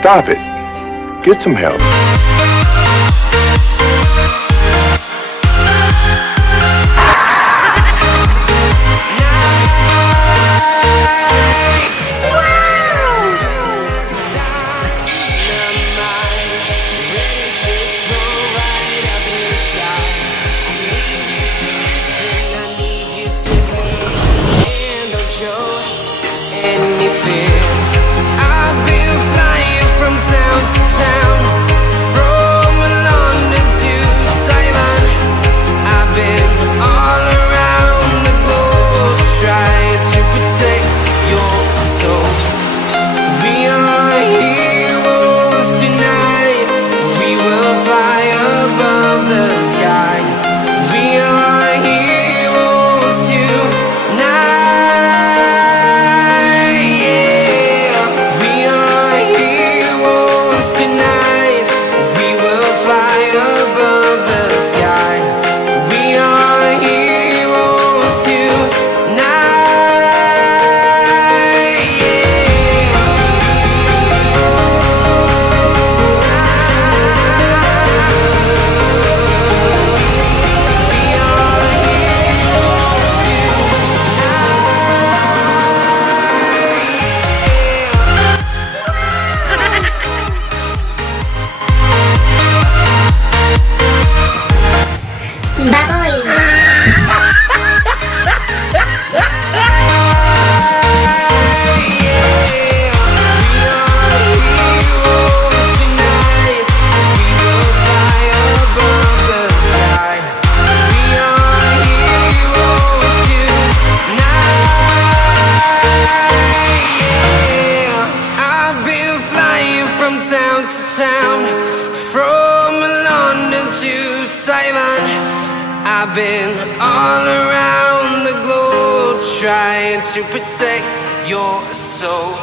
Stop it. Get some help. Anything. I've been flying from town to town, from London to Taiwan. I've been all around the globe trying to protect your soul. We are heroes tonight. We will fly above the sky. We are heroes tonight. Tonight, we will fly above the sky. We are heroes tonight. Town to town, from London to Taiwan. I've been all around the globe trying to protect your soul.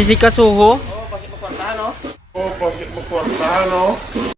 Jessica Suho. Oh, pasi magkwartahan, no?